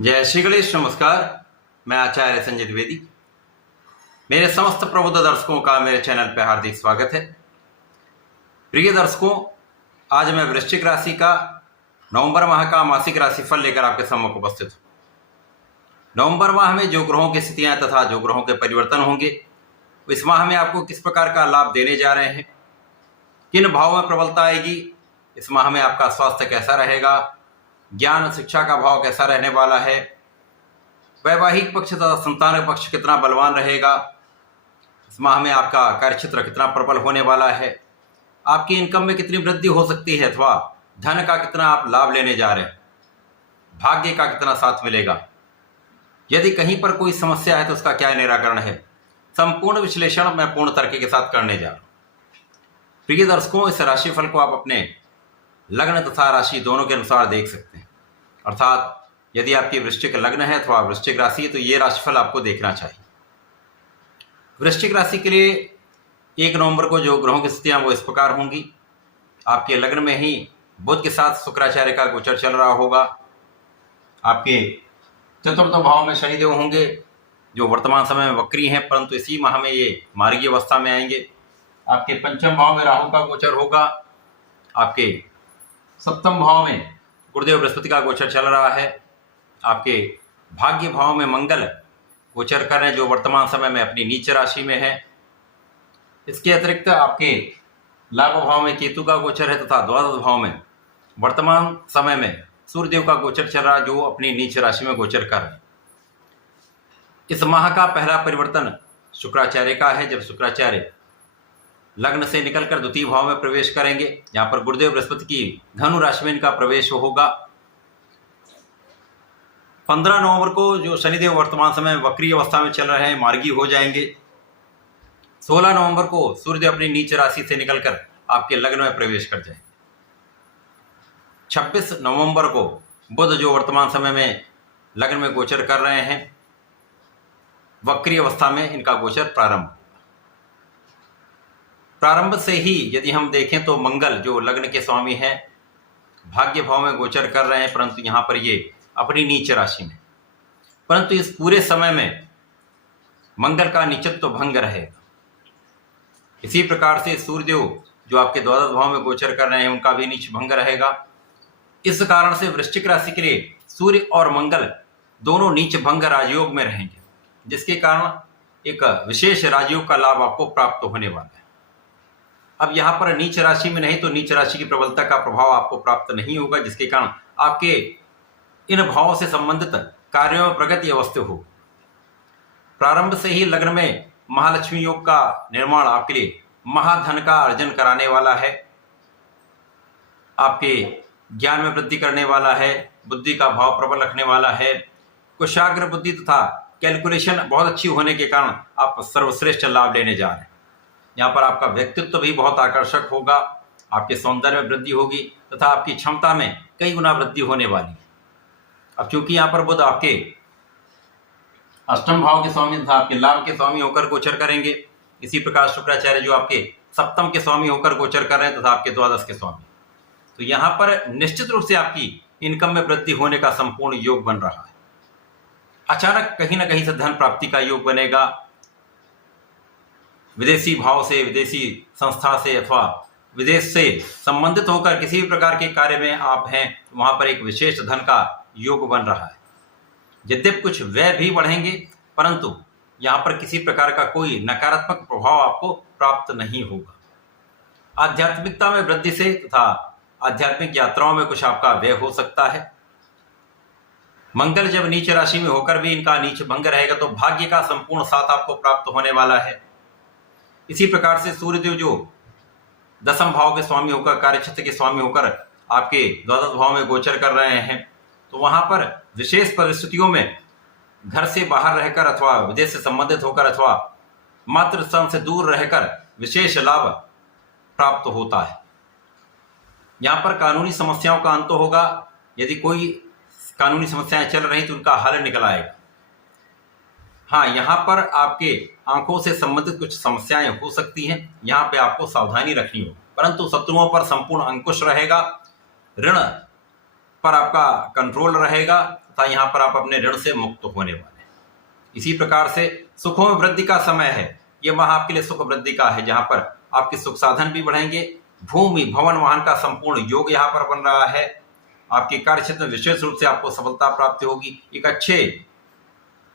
जय श्री गणेश। नमस्कार, मैं आचार्य संजय द्विवेदी। मेरे समस्त प्रबुद्ध दर्शकों का मेरे चैनल पर हार्दिक स्वागत है। प्रिय दर्शकों, आज मैं वृश्चिक राशि का नवंबर माह का मासिक राशिफल लेकर आपके सम्मुख उपस्थित हूँ। नवंबर माह में जो ग्रहों की स्थितियां तथा जो ग्रहों के परिवर्तन होंगे, इस माह में आपको किस प्रकार का लाभ देने जा रहे हैं, किन भाव में प्रबलता आएगी, इस माह में आपका स्वास्थ्य कैसा रहेगा, ज्ञान शिक्षा का भाव कैसा रहने वाला है, वैवाहिक पक्ष तथा संतान पक्ष कितना बलवान रहेगा, इस माह में आपका कार्यक्षेत्र कितना प्रबल होने वाला है, आपकी इनकम में कितनी वृद्धि हो सकती है अथवा धन का कितना आप लाभ लेने जा रहे हैं, भाग्य का कितना साथ मिलेगा, यदि कहीं पर कोई समस्या है तो उसका क्या निराकरण है, संपूर्ण विश्लेषण मैं पूर्ण तर्क के साथ करने जा रहा हूं। प्रिय दर्शकों, इस राशिफल को आप अपने लग्न तथा राशि दोनों के अनुसार देख सकते हैं। अर्थात यदि आपकी वृश्चिक लग्न है अथवा वृश्चिक राशि है तो ये राशिफल आपको देखना चाहिए। वृश्चिक राशि के लिए 1 नवंबर को जो ग्रहों की स्थितियां वो इस प्रकार होंगी। आपके लग्न में ही बुध के साथ शुक्राचार्य का गोचर चल रहा होगा। आपके चतुर्थ भाव में शनिदेव होंगे जो वर्तमान समय में वक्री हैं, परंतु इसी माह में ये मार्गी अवस्था में आएंगे। आपके पंचम भाव में राहु का गोचर होगा। आपके सप्तम भाव में गुरुदेव बृहस्पति का गोचर चल रहा है। आपके भाग्य भाव में मंगल गोचर कर रहे हैं जो वर्तमान समय में अपनी नीच राशि में है। इसके अतिरिक्त आपके लाभ भाव में केतु का गोचर है तथा द्वादश भाव में वर्तमान समय में सूर्यदेव का गोचर चल रहा है जो अपनी नीच राशि में गोचर कर रहे हैं। इस माह का पहला परिवर्तन शुक्राचार्य का है, जब शुक्राचार्य लग्न से निकलकर द्वितीय भाव में प्रवेश करेंगे। यहाँ पर गुरुदेव बृहस्पति की धनु राशि में इनका प्रवेश होगा। 15 नवंबर को जो शनिदेव वर्तमान समय वक्री अवस्था में चल रहे हैं, मार्गी हो जाएंगे। 16 नवंबर को सूर्यदेव अपनी नीच राशि से निकलकर आपके लग्न में प्रवेश कर जाएंगे। 26 नवंबर को बुध जो वर्तमान समय में लग्न में गोचर कर रहे हैं, वक्री अवस्था में इनका गोचर प्रारंभ से ही यदि हम देखें तो मंगल जो लग्न के स्वामी हैं भाग्य भाव में गोचर कर रहे हैं, परंतु यहाँ पर ये अपनी नीच राशि में, परंतु इस पूरे समय में मंगल का नीचत्व भंग रहेगा। इसी प्रकार से सूर्यदेव जो आपके द्वादश भाव में गोचर कर रहे हैं उनका भी नीच भंग रहेगा। इस कारण से वृश्चिक राशि के लिए सूर्य और मंगल दोनों नीच भंग राजयोग में रहेंगे, जिसके कारण एक विशेष राजयोग का लाभ आपको प्राप्त होने वाला है। अब यहाँ पर नीच राशि में नहीं तो नीच राशि की प्रबलता का प्रभाव आपको प्राप्त नहीं होगा, जिसके कारण आपके इन भावों से संबंधित कार्यों में प्रगति अवस्थित हो। प्रारंभ से ही लग्न में महालक्ष्मी योग का निर्माण आपके लिए महाधन का अर्जन कराने वाला है, आपके ज्ञान में वृद्धि करने वाला है, बुद्धि का भाव प्रबल रखने वाला है। कुशाग्र बुद्धि तथा कैलकुलेशन बहुत अच्छी होने के कारण आप सर्वश्रेष्ठ लाभ लेने जा रहे हैं। यहाँ पर आपका व्यक्तित्व भी बहुत आकर्षक होगा, आपके सौंदर्य में वृद्धि होगी तथा आपकी क्षमता में कई गुना वृद्धि होने वाली है। अब चूंकि यहाँ पर बुध आपके अष्टम भाव के स्वामी तथा आपके लाभ के स्वामी होकर गोचर करेंगे, इसी प्रकार शुक्राचार्य जो आपके सप्तम के स्वामी होकर गोचर कर रहे हैं तथा आपके द्वादश के स्वामी, तो यहाँ पर निश्चित रूप से आपकी इनकम में वृद्धि होने का संपूर्ण योग बन रहा है। अचानक कहीं ना कहीं से धन प्राप्ति का योग बनेगा। विदेशी भाव से, विदेशी संस्था से अथवा विदेश से संबंधित होकर किसी भी प्रकार के कार्य में आप हैं, वहां पर एक विशेष धन का योग बन रहा है। यद्यपि कुछ व्यय भी बढ़ेंगे, परंतु यहाँ पर किसी प्रकार का कोई नकारात्मक प्रभाव आपको प्राप्त नहीं होगा। आध्यात्मिकता में वृद्धि से तथा आध्यात्मिक यात्राओं में कुछ आपका व्यय हो सकता है। मंगल जब नीच राशि में होकर भी इनका नीच भंग रहेगा तो भाग्य का संपूर्ण साथ आपको प्राप्त होने वाला है। इसी प्रकार से सूर्यदेव जो दसम भाव के स्वामी होकर, कार्यक्षेत्र के स्वामी होकर आपके द्वादश भाव में गोचर कर रहे हैं, तो वहां पर विशेष परिस्थितियों में घर से बाहर रहकर अथवा विदेश से संबंधित होकर अथवा मातृस्थान से दूर रहकर विशेष लाभ प्राप्त होता है। यहाँ पर कानूनी समस्याओं का अंत होगा। यदि कोई कानूनी समस्याएं चल रही तो उनका हल निकल आएगा। हाँ, यहाँ पर आपके आंखों से संबंधित कुछ समस्याएं हो सकती हैं, यहाँ पे आपको सावधानी रखनी होगी, परंतु शत्रुओं पर संपूर्ण अंकुश रहेगा। ऋण पर आपका कंट्रोल रहेगा तथा यहाँ पर आप अपने ऋण से मुक्त होने वाले हैं। इसी प्रकार से सुखों में वृद्धि का समय है। ये माह आपके लिए सुख वृद्धि का है, जहाँ पर आपके सुख साधन भी बढ़ेंगे। भूमि भवन वाहन का संपूर्ण योग यहाँ पर बन रहा है। आपके कार्य क्षेत्र में विशेष रूप से आपको सफलता प्राप्ति होगी। एक अच्छे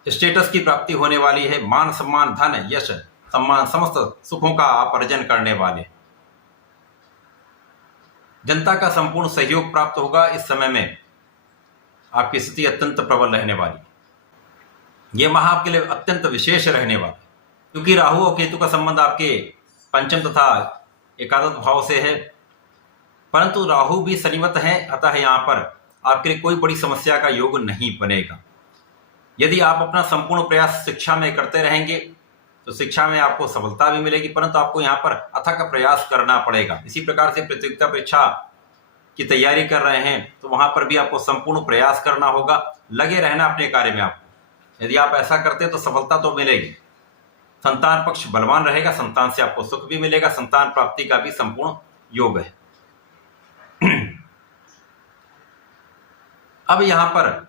स्टेटस की प्राप्ति होने वाली है। मान सम्मान धन यश सम्मान समस्त सुखों का आप अर्जन करने वाले। जनता का संपूर्ण सहयोग प्राप्त होगा। इस समय में आपकी स्थिति अत्यंत प्रबल रहने वाली है। यह माह आपके लिए अत्यंत विशेष रहने वाला है, क्योंकि राहु और केतु का संबंध आपके पंचम तथा एकादश भाव से है, परंतु राहु भी शनिवत है। अतः यहाँ पर आपके लिए कोई बड़ी समस्या का योग नहीं बनेगा। यदि आप अपना संपूर्ण प्रयास शिक्षा में करते रहेंगे तो शिक्षा में आपको सफलता भी मिलेगी, परंतु आपको यहाँ पर अथक प्रयास करना पड़ेगा। इसी प्रकार से प्रतियोगिता परीक्षा की तैयारी कर रहे हैं तो वहां पर भी आपको संपूर्ण प्रयास करना होगा, लगे रहना अपने कार्य में। आपको यदि आप ऐसा करते तो सफलता तो मिलेगी। संतान पक्ष बलवान रहेगा, संतान से आपको सुख भी मिलेगा, संतान प्राप्ति का भी संपूर्ण योग है। अब यहाँ पर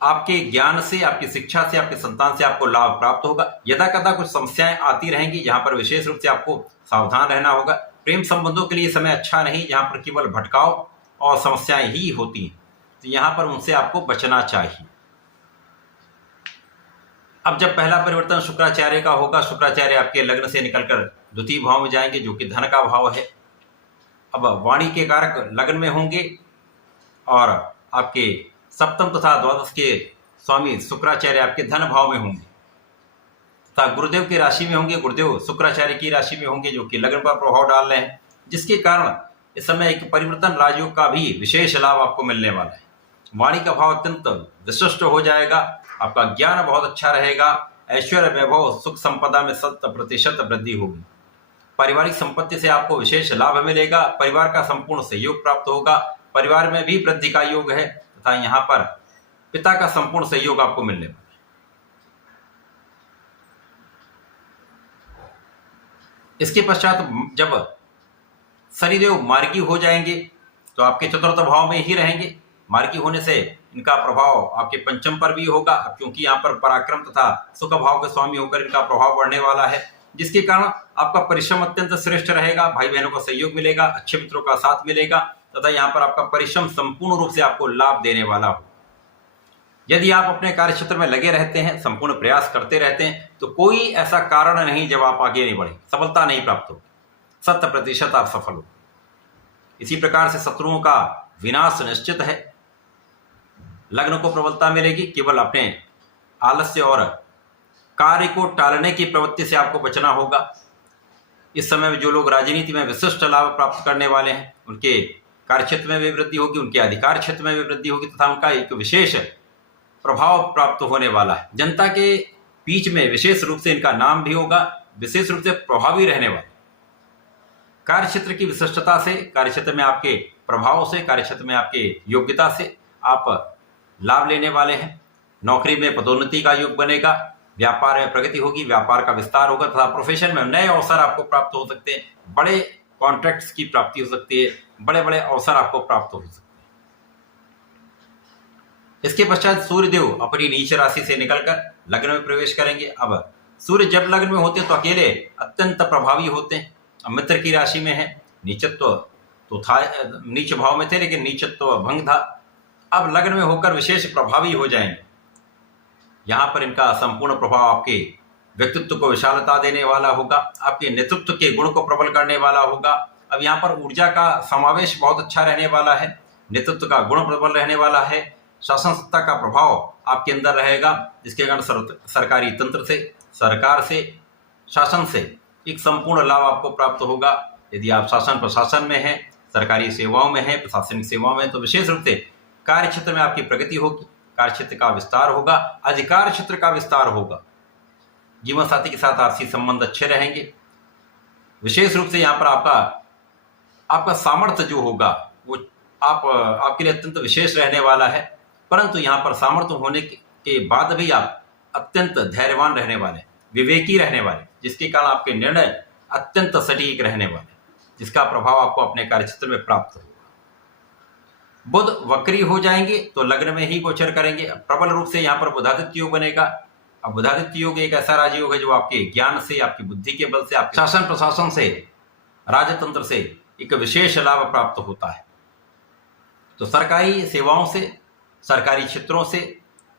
आपके ज्ञान से, आपकी शिक्षा से, आपके संतान से आपको लाभ प्राप्त होगा। यदा कदा कुछ समस्याएं आती रहेंगी, यहाँ पर विशेष रूप से आपको सावधान रहना होगा। प्रेम संबंधों के लिए समय अच्छा नहीं, जहाँ पर केवल भटकाव और समस्याएं ही होती हैं, तो यहाँ पर उनसे आपको बचना चाहिए। अब जब पहला परिवर्तन शुक्राचार्य का होगा, शुक्राचार्य आपके लग्न से निकलकर द्वितीय भाव में जाएंगे, जो कि धन का भाव है। अब वाणी के कारक लग्न में होंगे और आपके सप्तम तथा द्वादश के स्वामी शुक्राचार्य आपके धन भाव में होंगे तथा गुरुदेव की राशि में होंगे। गुरुदेव शुक्राचार्य की राशि में होंगे, जो कि लग्न पर प्रभाव डाल रहे हैं, जिसके कारण इस समय एक परिवर्तन राजयोग का भी विशेष लाभ आपको मिलने वाला है। वाणी का भाव अत्यंत विशिष्ट हो जाएगा, आपका ज्ञान बहुत अच्छा रहेगा, ऐश्वर्य वैभव सुख संपदा में 100% वृद्धि होगी। पारिवारिक संपत्ति से आपको विशेष लाभ मिलेगा, परिवार का संपूर्ण सहयोग प्राप्त होगा, परिवार में भी वृद्धि का योग है तथा यहाँ पर पिता का संपूर्ण सहयोग आपको मिलने वाला है। इसके पश्चात जब शनिदेव मार्गी हो जाएंगे तो आपके चतुर्थ भाव में ही रहेंगे। मार्गी होने से इनका प्रभाव आपके पंचम पर भी होगा, क्योंकि यहाँ पर पराक्रम तथा सुख भाव के स्वामी होकर इनका प्रभाव बढ़ने वाला है, जिसके कारण आपका परिश्रम अत्यंत श्रेष्ठ रहेगा। भाई बहनों का सहयोग मिलेगा, अच्छे मित्रों का साथ मिलेगा तथा यहाँ पर आपका परिश्रम संपूर्ण रूप से आपको लाभ देने वाला हो। यदि आप अपने कार्य क्षेत्र में लगे रहते हैं, संपूर्ण प्रयास करते रहते हैं, तो कोई ऐसा कारण नहीं जब आप आगे नहीं बढ़े, सफलता नहीं प्राप्त होगी, 100% आप सफल हो। इसी प्रकार से शत्रुओं का विनाश निश्चित है। लग्न को प्रबलता मिलेगी, केवल अपने आलस्य और कार्य को टालने की प्रवृत्ति से आपको बचना होगा। इस समय में जो लोग राजनीति में विशिष्ट लाभ प्राप्त करने वाले हैं, उनके कार्य क्षेत्र में भी वृद्धि होगी, उनके अधिकार क्षेत्र में भी वृद्धि होगी तथा उनका एक विशेष प्रभाव प्राप्त होने वाला है। जनता के बीच में विशेष रूप से इनका नाम भी होगा, विशेष रूप से प्रभावी रहने वाले। कार्य क्षेत्र की विशिष्टता से, कार्य क्षेत्र में आपके प्रभाव से, कार्य क्षेत्र में आपके योग्यता से आप लाभ लेने वाले हैं। नौकरी में पदोन्नति का योग बनेगा, व्यापार में प्रगति होगी, व्यापार का विस्तार होगा तथा प्रोफेशन में नए अवसर आपको प्राप्त हो सकते हैं, बड़े कॉन्ट्रैक्ट्स की प्राप्ति हो सकती है, बड़े बड़े अवसर आपको प्राप्त हो सकते हैं। इसके पश्चात सूर्यदेव अपनी नीच राशि से निकलकर लग्न में प्रवेश करेंगे। अब सूर्य जब लग्न में होते हैं तो अकेले अत्यंत प्रभावी होते हैं। अब मित्र की राशि में है, नीचत्व तो था, नीच भाव में थे लेकिन नीचत्व भंग था। अब लग्न में होकर विशेष प्रभावी हो जाएंगे। यहाँ पर इनका संपूर्ण प्रभाव आपके व्यक्तित्व को विशालता देने वाला होगा, आपके नेतृत्व के गुण को प्रबल करने वाला होगा। अब यहाँ पर ऊर्जा का समावेश बहुत अच्छा रहने वाला है, नेतृत्व का गुण प्रबल रहने वाला है, शासन सत्ता का प्रभाव आपके अंदर रहेगा, जिसके कारण सरकारी तंत्र से, सरकार से, शासन से एक संपूर्ण लाभ आपको प्राप्त होगा। यदि आप शासन प्रशासन में हैं, सरकारी सेवाओं में हैं, प्रशासनिक सेवाओं में, तो विशेष रूप से कार्य क्षेत्र में आपकी प्रगति होगी, कार्य क्षेत्र का विस्तार होगा, अधिकार क्षेत्र का विस्तार होगा। जीवन साथी के साथ आपसी संबंध अच्छे रहेंगे। विशेष रूप से यहाँ पर आपका सामर्थ्य जो होगा वो आपके लिए अत्यंत विशेष रहने वाला है, परंतु यहाँ पर सामर्थ्य होने के बाद भी आप अत्यंत धैर्यवान रहने वाले, विवेकी रहने वाले, जिसके कारण आपके निर्णय अत्यंत सटीक रहने वाले, जिसका प्रभाव आपको अपने कार्यक्षेत्र में प्राप्त होगा। बुध वक्री हो जाएंगे तो लग्न में ही गोचर करेंगे। प्रबल रूप से यहाँ पर बुधादित्य योग बनेगा। अब बुधादित्य योग एक ऐसा राजयोग है जो आपके ज्ञान से, आपकी बुद्धि के बल से, आपके शासन प्रशासन से, राजतंत्र से एक विशेष लाभ प्राप्त होता है। तो सरकारी सेवाओं से, सरकारी क्षेत्रों से,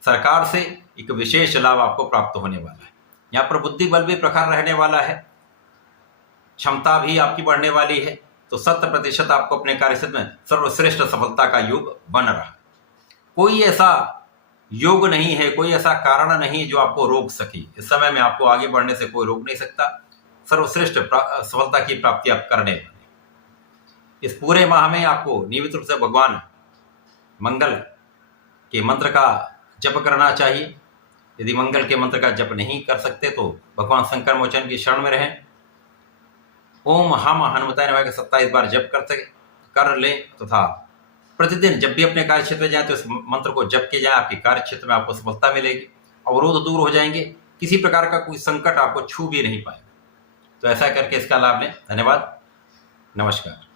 सरकार से एक विशेष लाभ आपको प्राप्त होने वाला है। यहाँ पर बुद्धि बल भी प्रखर रहने वाला है, क्षमता भी आपकी बढ़ने वाली है। तो 100% आपको अपने कार्यक्षेत्र में सर्वश्रेष्ठ सफलता का योग बन रहा। कोई ऐसा योग नहीं है, कोई ऐसा कारण नहीं जो आपको रोक सके। इस समय में आपको आगे बढ़ने से कोई रोक नहीं सकता। सर्वश्रेष्ठ सफलता की प्राप्ति आप करने वाले। इस पूरे माह में आपको नियमित रूप से भगवान मंगल के मंत्र का जप करना चाहिए। यदि मंगल के मंत्र का जप नहीं कर सकते तो भगवान शंकर मोचन की शरण में रहें। ओम हम हनुमताय नमः के 27 बार जप कर ले तथा प्रतिदिन जब भी अपने कार्य क्षेत्र में जाए तो इस मंत्र को जप के जाए। आपके कार्य क्षेत्र में आपको सफलता मिलेगी, अवरोध दूर हो जाएंगे, किसी प्रकार का कोई संकट आपको छू भी नहीं पाएगा। तो ऐसा करके इसका लाभ लें। धन्यवाद, नमस्कार।